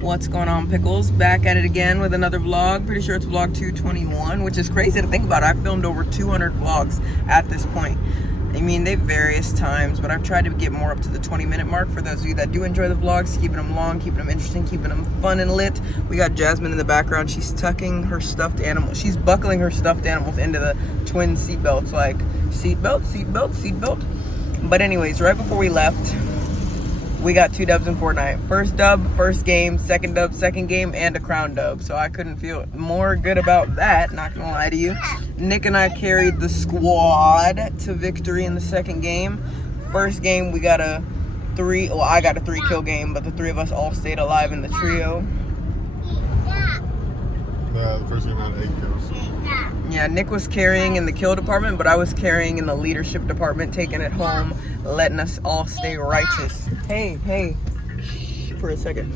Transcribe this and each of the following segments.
What's going on, Pickles? Back at it again with another vlog. Pretty sure it's vlog 221, which is crazy to think about. I've filmed over 200 vlogs at this point. I mean, they various times, but I've tried to get more up to the 20-minute mark for those of you that do enjoy the vlogs, keeping them long, keeping them interesting, keeping them fun and lit. We got Jasmine in the background. She's tucking her stuffed animal. She's buckling her stuffed animals into the twin seatbelts, like seatbelt, seatbelt, seatbelt. But anyways, right before we left, we got 2 dubs in Fortnite. First dub, first game, second dub, second game, and a crown dub. So I couldn't feel more good about that, not gonna lie to you. Nick and I carried the squad to victory in the second game. First game, we got I got a 3-kill game, but the 3 of us all stayed alive in the trio. The first game had 8 kills. Yeah, Nick was carrying in the kill department, but I was carrying in the leadership department, taking it home, letting us all stay righteous. Hey, for a second.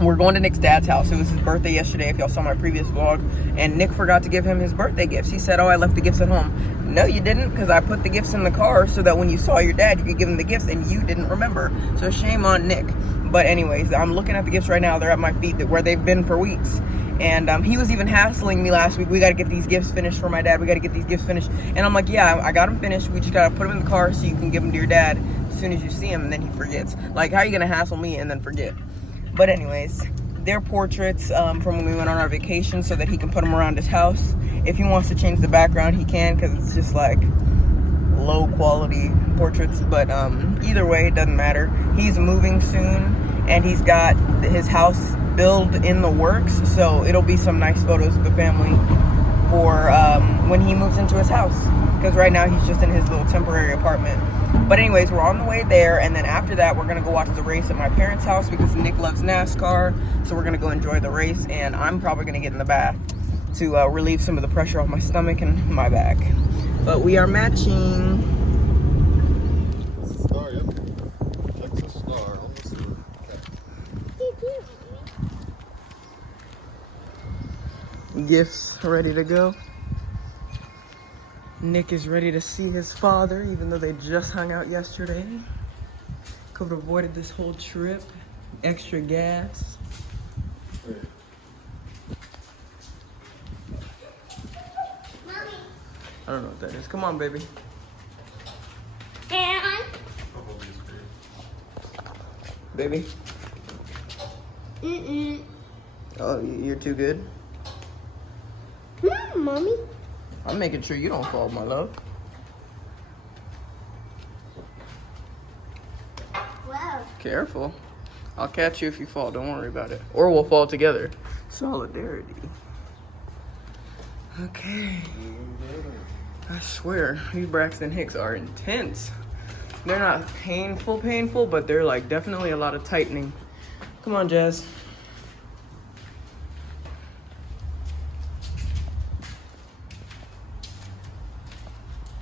We're going to Nick's dad's house. It was his birthday yesterday, if y'all saw my previous vlog, and Nick forgot to give him his birthday gifts. He said, oh, I left the gifts at home. No, you didn't, because I put the gifts in the car so that when you saw your dad, you could give him the gifts, and you didn't remember. So shame on Nick. But anyways, I'm looking at the gifts right now. They're at my feet, where they've been for weeks. And he was even hassling me last week. We got to get these gifts finished for my dad. We got to get these gifts finished. And I'm like, yeah, I got them finished. We just got to put them in the car so you can give them to your dad as soon as you see him. And then he forgets. Like, how are you going to hassle me and then forget? But anyways, they're portraits from when we went on our vacation so that he can put them around his house. If he wants to change the background, he can, because it's just like low quality portraits. But either way, it doesn't matter. He's moving soon, and he's got his house build in the works, so it'll be some nice photos of the family for when he moves into his house, because right now he's just in his little temporary apartment. But anyways, we're on the way there, and then after that we're gonna go watch the race at my parents' house because Nick loves NASCAR, so we're gonna go enjoy the race, and I'm probably gonna get in the bath to relieve some of the pressure off my stomach and my back. But we are matching. It's a star, yep. Texas star on the sleeve. Gifts ready to go. Nick is ready to see his father, even though they just hung out yesterday. Could have avoided this whole trip. Extra gas. Mommy. I don't know what that is. Come on, baby. And Baby. mm-mm. Oh, you're too good? Mommy. I'm making sure you don't fall, my love. Wow. Careful. I'll catch you if you fall. Don't worry about it. Or we'll fall together. Solidarity. Okay. I swear, these Braxton Hicks are intense. They're not painful, but they're like definitely a lot of tightening. Come on, Jazz.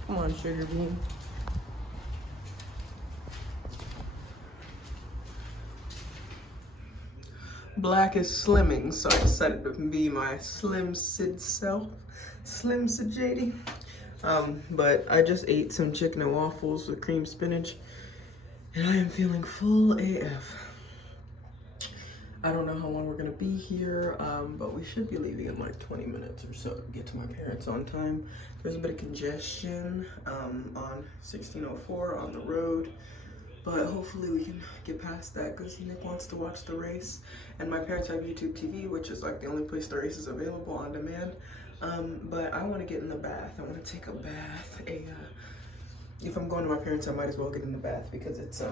Come on, sugar bean. Black is slimming, so I decided to be my slim Sid self. Slim Sjiady. But I just ate some chicken and waffles with cream spinach, and I am feeling full AF. I don't know how long we're gonna be here, but we should be leaving in like 20 minutes or so to get to my parents on time. There's a bit of congestion on 1604 on the road, but hopefully we can get past that because Nick wants to watch the race, and my parents have YouTube TV, which is like the only place the race is available on demand. But I want to get in the bath. I want to take a bath. If I'm going to my parents, I might as well get in the bath because it's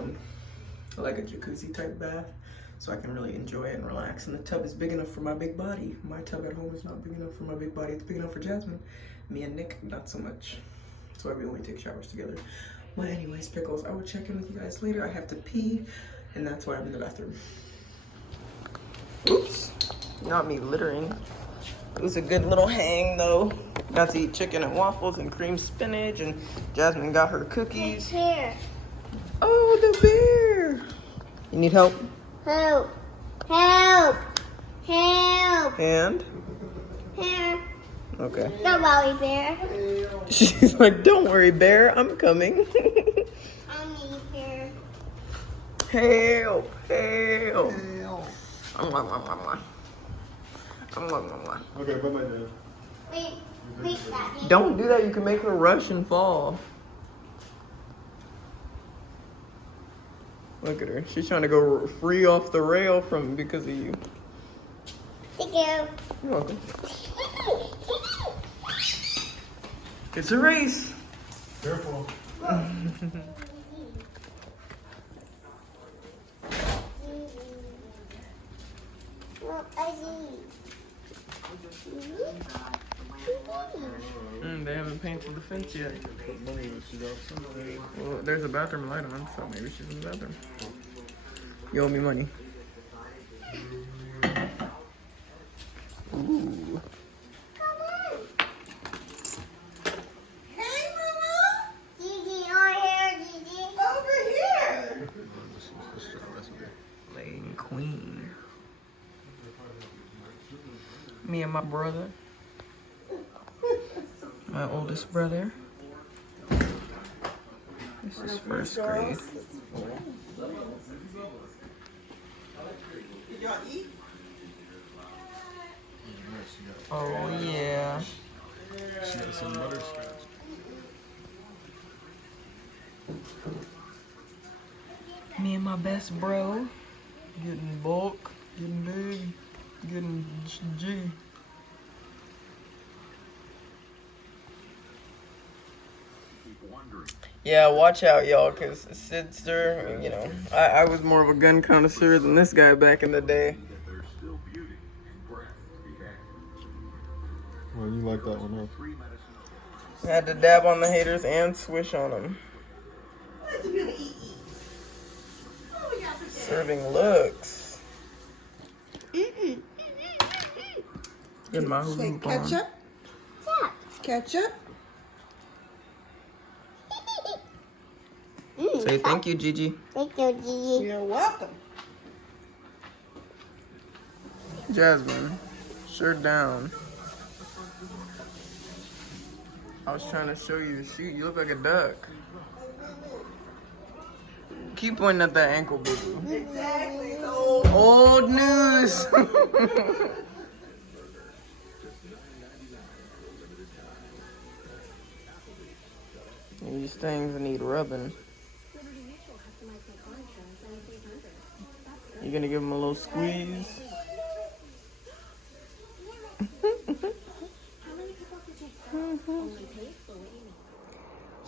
like a jacuzzi type bath, so I can really enjoy it and relax. And the tub is big enough for my big body. My tub at home is not big enough for my big body. It's big enough for Jasmine. Me and Nick, not so much. That's why we only take showers together. But anyways, Pickles, I will check in with you guys later. I have to pee, and that's why I'm in the bathroom. Oops, not me littering. It was a good little hang though. Got to eat chicken and waffles and cream spinach, and Jasmine got her cookies. Here. Oh, the bear. You need help? Help. Help. Help. And? Here. Okay. Don't worry, bear. She's like, don't worry, bear, I'm coming. I'm here. Help, help. Okay, bye bye, Dad. Wait, Daddy. Don't do that. You can make her rush and fall. Look at her. She's trying to go free off the rail because of you. Thank you. You're welcome. It's a race. Careful. They haven't painted the fence yet. Put money in the Sjiadyasmr. Well, there's a bathroom light on, so maybe she's in the bathroom. You owe me money. Ooh. Hey, Mama. Gigi, over here, Gigi. Over here. Lane Queen. Me and my brother. My oldest brother. This is first grade. Did y'all eat? Oh yeah. She got some butterscotch. Me and my best bro. Getting bulk, getting big, getting G. Yeah, watch out, y'all, because Sidster, you know, I was more of a gun connoisseur than this guy back in the day. Well, you like that one, huh? I had to dab on the haters and swish on them. What you gonna eat? Oh, we got this. Serving looks. Get my Say hoop on. ketchup. Stop. Ketchup. Say thank you, Gigi. Thank you, Gigi. You're welcome. Jasmine, sure down. I was trying to show you the shoot. You look like a duck. Keep pointing at that ankle, boo-boo. Exactly. So Old news. These things need rubbing. You gonna give them a little squeeze?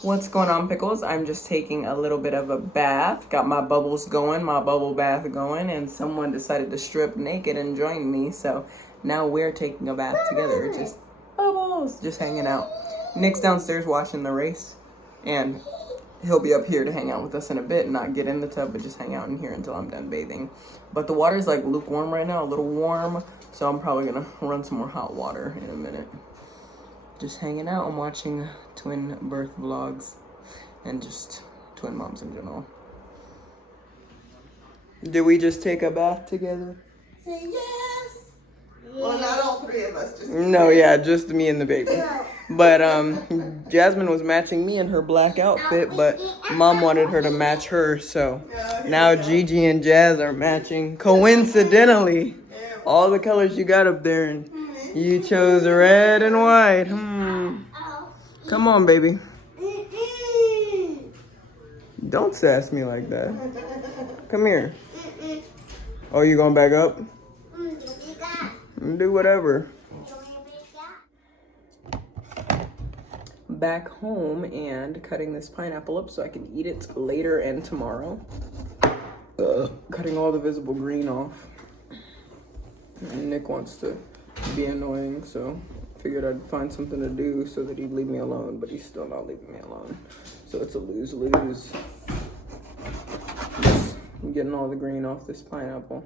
What's going on, Pickles? I'm just taking a little bit of a bath. Got my bubbles going, my bubble bath going, and someone decided to strip naked and join me. So now we're taking a bath together. Just bubbles, just hanging out. Nick's downstairs watching the race, and he'll be up here to hang out with us in a bit, not get in the tub, but just hang out in here until I'm done bathing. But the water's like lukewarm right now, a little warm, so I'm probably gonna run some more hot water in a minute. Just hanging out and watching twin birth vlogs and just twin moms in general. Did we just take a bath together? say yes. Well, not all three of us. Just No, yeah, just me and the baby. But Jasmine was matching me in her black outfit, but Mom wanted her to match her, so now Gigi and Jazz are matching. Coincidentally, all the colors you got up there, and you chose red and white. Come on, baby. Don't sass me like that. Come here. Oh, you going back up? Do whatever. Back home and cutting this pineapple up so I can eat it later and tomorrow. Cutting all the visible green off. And Nick wants to be annoying, so figured I'd find something to do so that he'd leave me alone, but he's still not leaving me alone. So it's a lose-lose. Just getting all the green off this pineapple.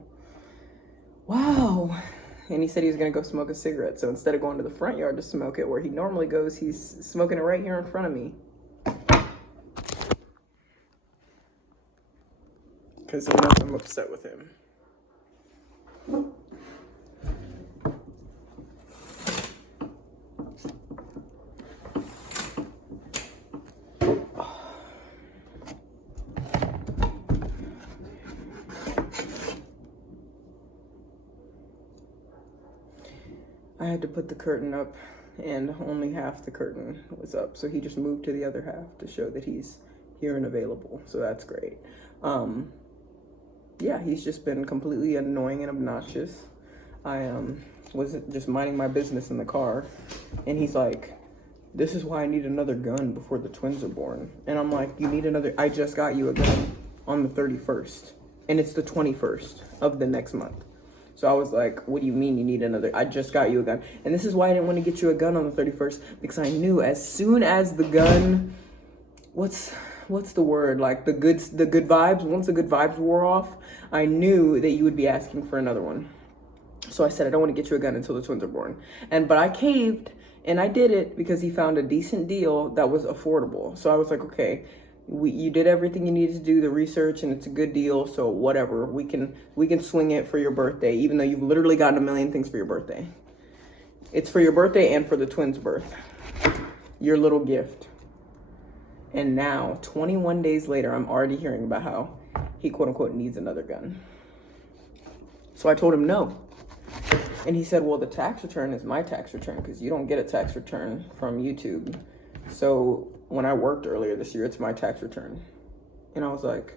Wow. And he said he was gonna go smoke a cigarette, so instead of going to the front yard to smoke it where he normally goes, he's smoking it right here in front of me. Because he knows I'm upset with him. I had to put the curtain up and only half the curtain was up. So he just moved to the other half to show that he's here and available. So that's great. Yeah, he's just been completely annoying and obnoxious. I was just minding my business in the car, and he's like, this is why I need another gun before the twins are born. And I'm like, you need another? I just got you a gun on the 31st, and it's the 21st of the next month. So I was like, what do you mean you need another? I just got you a gun. And this is why I didn't want to get you a gun on the 31st, because I knew as soon as the gun, what's the word? Like the good vibes, once the good vibes wore off, I knew that you would be asking for another one. So I said, I don't want to get you a gun until the twins are born. But I caved, and I did it because he found a decent deal that was affordable. So I was like, okay, you did everything you needed to do, the research, and it's a good deal. So whatever, we can swing it for your birthday, even though you've literally gotten a million things for your birthday. It's for your birthday and for the twins' birth. Your little gift. And now, 21 days later, I'm already hearing about how he quote unquote needs another gun. So I told him no. And he said, well, the tax return is my tax return because you don't get a tax return from YouTube. So when I worked earlier this year, it's my tax return. And I was like,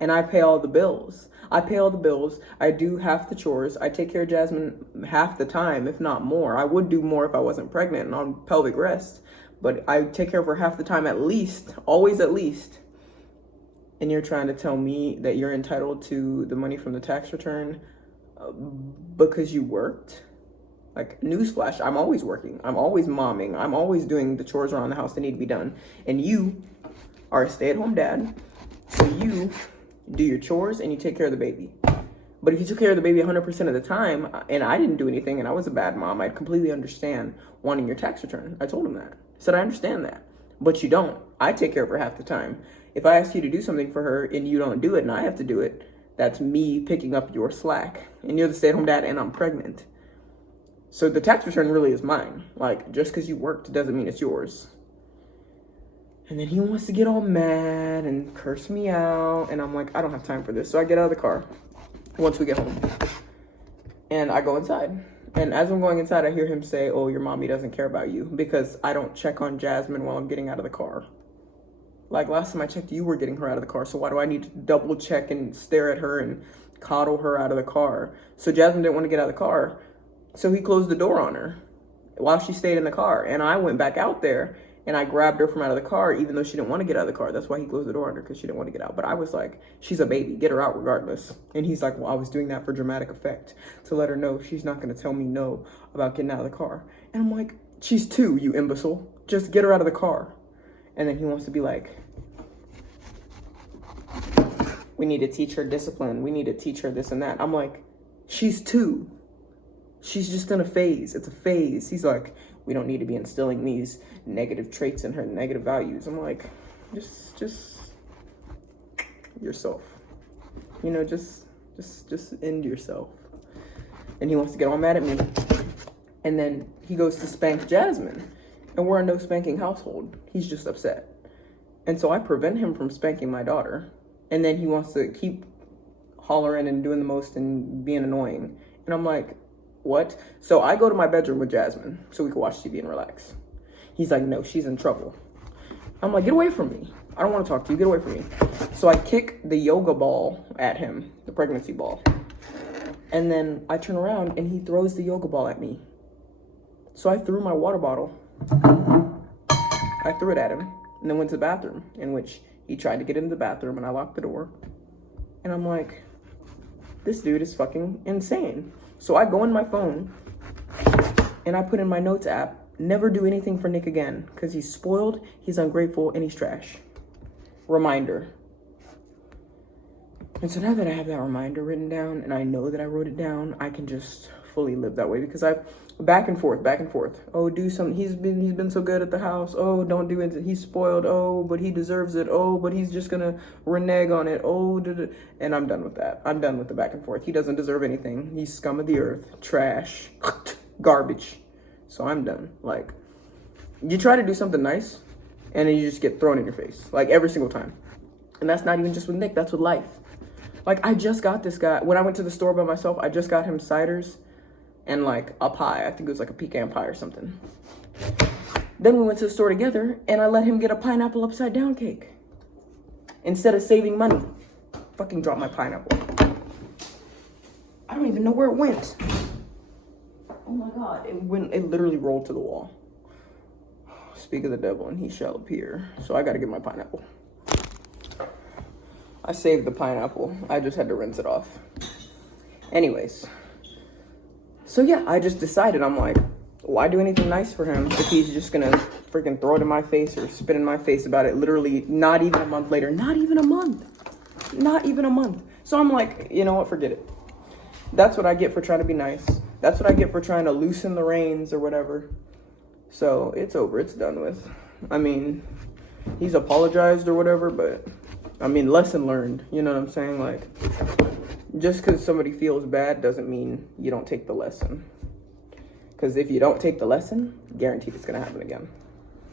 and I pay all the bills. I pay all the bills. I do half the chores. I take care of Jasmine half the time, if not more. I would do more if I wasn't pregnant and on pelvic rest. But I take care of her half the time at least, always at least. And you're trying to tell me that you're entitled to the money from the tax return because you worked? Like, newsflash, I'm always working. I'm always momming. I'm always doing the chores around the house that need to be done. And you are a stay-at-home dad, so you do your chores and you take care of the baby. But if you took care of the baby 100% of the time and I didn't do anything and I was a bad mom, I'd completely understand wanting your tax return. I told him that. I said, I understand that, but you don't. I take care of her half the time. If I ask you to do something for her and you don't do it and I have to do it, that's me picking up your slack. And you're the stay-at-home dad and I'm pregnant. So the tax return really is mine. Like, just because you worked doesn't mean it's yours. And then he wants to get all mad and curse me out. And I'm like, I don't have time for this. So I get out of the car once we get home. And I go inside. And as I'm going inside, I hear him say, oh, your mommy doesn't care about you because I don't check on Jasmine while I'm getting out of the car. Like, last time I checked, you were getting her out of the car. So why do I need to double check and stare at her and coddle her out of the car? So Jasmine didn't want to get out of the car. So he closed the door on her while she stayed in the car. And I went back out there and I grabbed her from out of the car, even though she didn't want to get out of the car. That's why he closed the door on her, because she didn't want to get out. But I was like, she's a baby, get her out regardless. And he's like, well, I was doing that for dramatic effect to let her know she's not going to tell me no about getting out of the car. And I'm like, she's 2, you imbecile. Just get her out of the car. And then he wants to be like, we need to teach her discipline. We need to teach her this and that. I'm like, she's 2. She's just in a phase. It's a phase. He's like, we don't need to be instilling these negative traits in her, negative values. I'm like, just yourself. You know, just end yourself. And he wants to get all mad at me. And then he goes to spank Jasmine. And we're a no spanking household. He's just upset. And so I prevent him from spanking my daughter. And then he wants to keep hollering and doing the most and being annoying. And I'm like, what? So I go to my bedroom with Jasmine so we can watch TV and relax. He's like, no, she's in trouble. I'm like, get away from me. I don't want to talk to you. Get away from me. So I kick the yoga ball at him, the pregnancy ball. And then I turn around and he throws the yoga ball at me. So I threw my water bottle. I threw it at him and then went to the bathroom, in which he tried to get into the bathroom and I locked the door. And I'm like, this dude is fucking insane. So I go in my phone and I put in my notes app, never do anything for Nick again, because he's spoiled, he's ungrateful, and he's trash. Reminder. And so now that I have that reminder written down and I know that I wrote it down, I can just fully live that way, because I've back and forth. Oh, do something. He's been so good at the house. Oh, don't do it. He's spoiled. Oh, but he deserves it. Oh, but he's just gonna renege on it. Oh, and I'm done with that. I'm done with the back and forth. He doesn't deserve anything. He's scum of the earth, trash, garbage. So I'm done. Like, you try to do something nice and then you just get thrown in your face, like, every single time. And that's not even just with Nick, that's with life. Like, I just got this guy, when I went to the store by myself, I just got him ciders and like a pie. I think it was like a pecan pie or something. Then we went to the store together, and I let him get a pineapple upside down cake. Instead of saving money. Fucking dropped my pineapple. I don't even know where it went. Oh my God, it literally rolled to the wall. Speak of the devil and he shall appear. So I gotta get my pineapple. I saved the pineapple. I just had to rinse it off. Anyways. So yeah, I just decided, I'm like, why do anything nice for him if he's just gonna freaking throw it in my face or spit in my face about it literally not even a month later. Not even a month. Not even a month. So I'm like, you know what, forget it. That's what I get for trying to be nice. That's what I get for trying to loosen the reins or whatever. So it's over, it's done with. I mean, he's apologized or whatever, but I mean, lesson learned, you know what I'm saying? Like, just because somebody feels bad doesn't mean you don't take the lesson. Because if you don't take the lesson, guaranteed it's gonna happen again.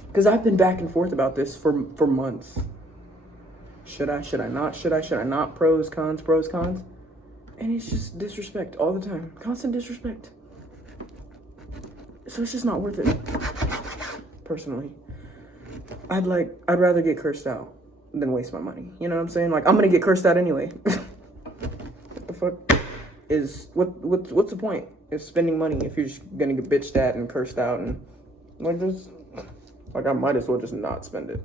Because I've been back and forth about this for months. Should I not? Pros, cons. And it's just disrespect all the time. Constant disrespect. So it's just not worth it. Personally. I'd rather get cursed out than waste my money. You know what I'm saying? Like, I'm gonna get cursed out anyway. What the fuck is what's the point of spending money if you're just gonna get bitched at and cursed out and like this? Like, I might as well just not spend it.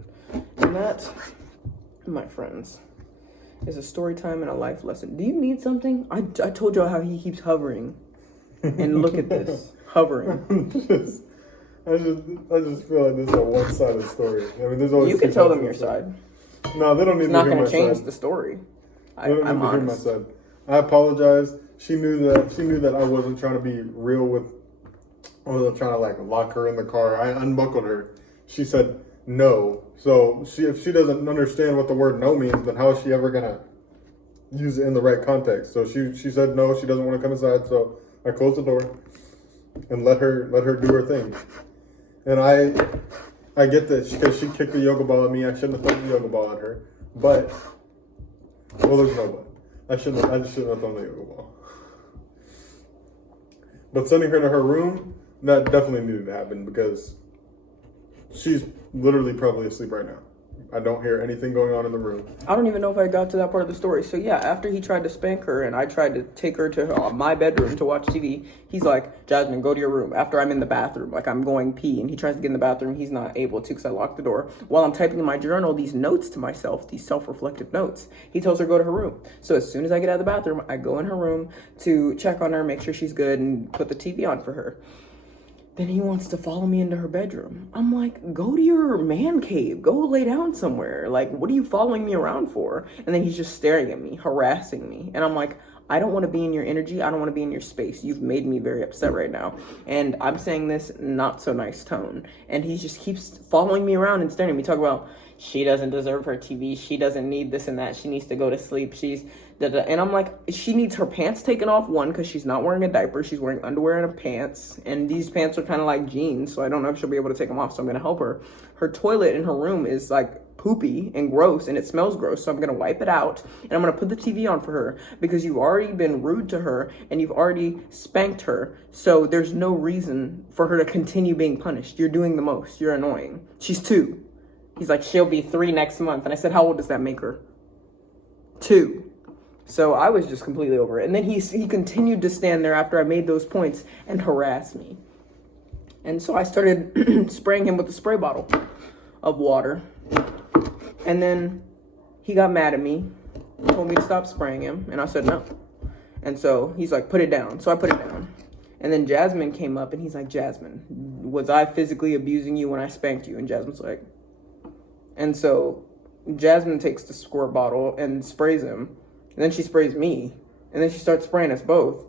And that, my friends, is a story time and a life lesson. Do you need something? I told y'all how he keeps hovering. And look at this. Hovering. I just feel like this is a one-sided story. I mean, there's always You can tell them your side. No, they don't need It's to not hear going my to change side. the story. They don't I'm need to hear my honest. side. I apologize. She knew that I wasn't trying to be real with, I wasn't trying to like lock her in the car. I unbuckled her. She said no. So if she doesn't understand what the word no means, then how is she ever gonna use it in the right context? So she said no, she doesn't want to come inside. So I closed the door and let her do her thing. And I get this because she kicked the yoga ball at me. I shouldn't have thrown the yoga ball at her. But well, there's no but. I just shouldn't have thrown the yoga ball. But sending her to her room, that definitely needed to happen because she's literally probably asleep right now. I don't hear anything going on in the room. I don't even know if I got to that part of the story. So yeah, after he tried to spank her and I tried to take her to my bedroom to watch TV, he's like, Jasmine, go to your room. After I'm in the bathroom, like I'm going pee, and he tries to get in the bathroom. He's not able to because I locked the door. While I'm typing in my journal these notes to myself, these self-reflective notes, he tells her to go to her room. So as soon as I get out of the bathroom, I go in her room to check on her, make sure she's good, and put the TV on for her. Then he wants to follow me into her bedroom. I'm like, go to your man cave. Go lay down somewhere. Like, what are you following me around for? And then he's just staring at me, harassing me. And I'm like, I don't want to be in your energy. I don't want to be in your space. You've made me very upset right now. And I'm saying this not so nice tone. And he just keeps following me around and staring at me. Talk about, she doesn't deserve her TV. She doesn't need this and that. She needs to go to sleep. She's da-da. And I'm like, she needs her pants taken off, one, because she's not wearing a diaper. She's wearing underwear and pants. And these pants are kind of like jeans, so I don't know if she'll be able to take them off, so I'm going to help her. Her toilet in her room is like poopy and gross, and it smells gross, so I'm going to wipe it out. And I'm going to put the TV on for her because you've already been rude to her and you've already spanked her. So there's no reason for her to continue being punished. You're doing the most. You're annoying. She's 2. He's like, she'll be 3 next month. And I said, how old does that make her? 2. So I was just completely over it. And then he continued to stand there after I made those points and harass me. And so I started spraying him with a spray bottle of water. And then he got mad at me, told me to stop spraying him. And I said no. And so he's like, put it down. So I put it down. And then Jasmine came up and he's like, Jasmine, was I physically abusing you when I spanked you? And Jasmine's like, and so Jasmine takes the squirt bottle and sprays him. And then she sprays me. And then she starts spraying us both.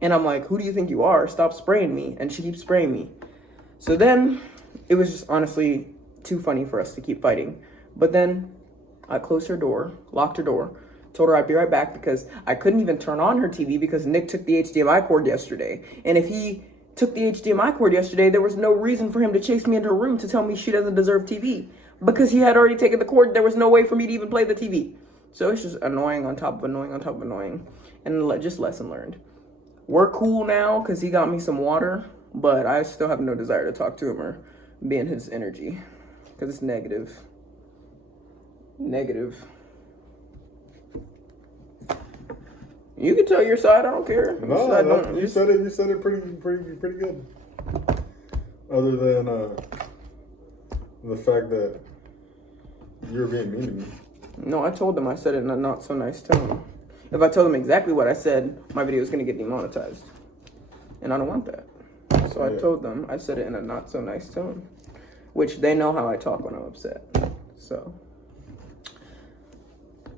And I'm like, who do you think you are? Stop spraying me. And she keeps spraying me. So then it was just honestly too funny for us to keep fighting. But then I closed her door, locked her door, told her I'd be right back because I couldn't even turn on her TV because Nick took the HDMI cord yesterday. And if he took the HDMI cord yesterday, there was no reason for him to chase me into her room to tell me she doesn't deserve TV. Because he had already taken the cord, there was no way for me to even play the TV. So it's just annoying on top of annoying on top of annoying. And just lesson learned. we're cool now because he got me some water, but I still have no desire to talk to him or be in his energy because it's negative. Negative. You can tell your side. I don't care. No, you said it. You said it pretty good. Other than the fact that you're being mean to me. No, I told them I said it in a not so nice tone. If I told them exactly what I said, my video is gonna get demonetized, and I don't want that. So I told them I said it in a not so nice tone, which they know how I talk when I'm upset. So,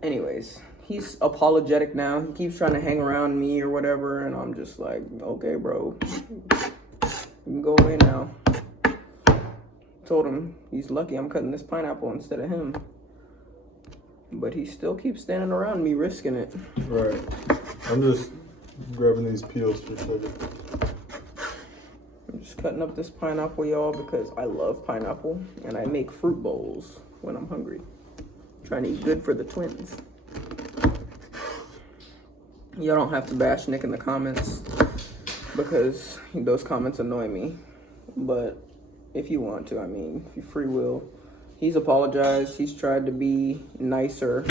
anyways. He's apologetic now. He keeps trying to hang around me or whatever, and I'm just like, okay, bro, you can go away now. Told him he's lucky I'm cutting this pineapple instead of him. But he still keeps standing around me, risking it. Right. I'm just grabbing these peels for a second. I'm just cutting up this pineapple, y'all, because I love pineapple, and I make fruit bowls when I'm hungry. Trying to eat good for the twins. Y'all don't have to bash Nick in the comments because those comments annoy me. But if you want to, I mean, if you free will. He's apologized. He's tried to be nicer,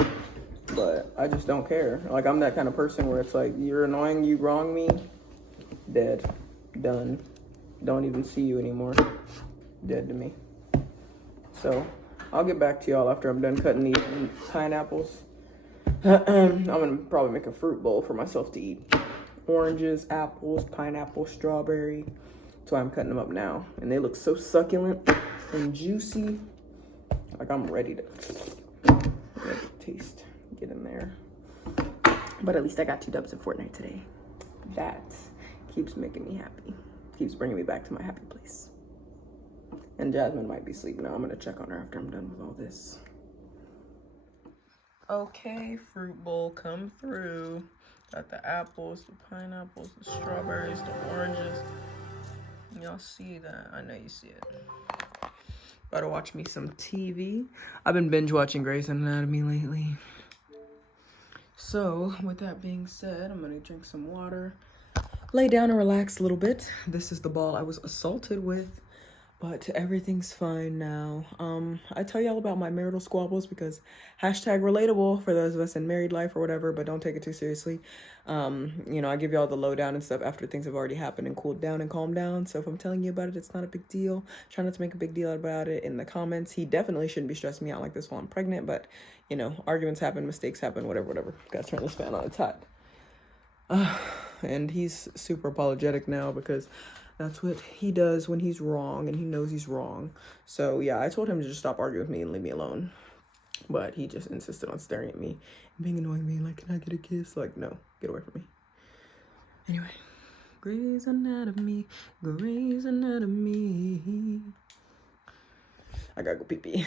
but I just don't care. Like, I'm that kind of person where it's like, you're annoying, you wrong me, dead, done. Don't even see you anymore. Dead to me. So, I'll get back to y'all after I'm done cutting these pineapples. I'm gonna probably make a fruit bowl for myself to eat. Oranges, apples, pineapple, strawberry. That's why I'm cutting them up now. And they look so succulent and juicy. Like I'm ready to taste. Get in there. But at least I got 2 dubs in Fortnite today. That keeps making me happy. Keeps bringing me back to my happy place. And Jasmine might be asleep now. I'm gonna check on her after I'm done with all this. Okay, fruit bowl come through. Got the apples, the pineapples, the strawberries, the oranges. Y'all see that? I know you see it. About to watch me some TV. I've been binge watching Grey's Anatomy lately. So, with that being said, I'm gonna drink some water, lay down and relax a little bit. This is the ball I was assaulted with. But everything's fine now. I tell y'all about my marital squabbles because #relatable for those of us in married life or whatever, but don't take it too seriously. You know, I give y'all the lowdown and stuff after things have already happened and cooled down and calmed down. So if I'm telling you about it, it's not a big deal. Try not to make a big deal about it in the comments. He definitely shouldn't be stressing me out like this while I'm pregnant, but you know, arguments happen, mistakes happen, whatever. Gotta turn this fan on, it's hot. And he's super apologetic now because that's what he does when he's wrong and he knows he's wrong. So yeah, I told him to just stop arguing with me and leave me alone. But he just insisted on staring at me and being annoying me, like, can I get a kiss? Like, no, get away from me. Anyway, Grey's Anatomy, Grey's Anatomy. I gotta go pee-pee.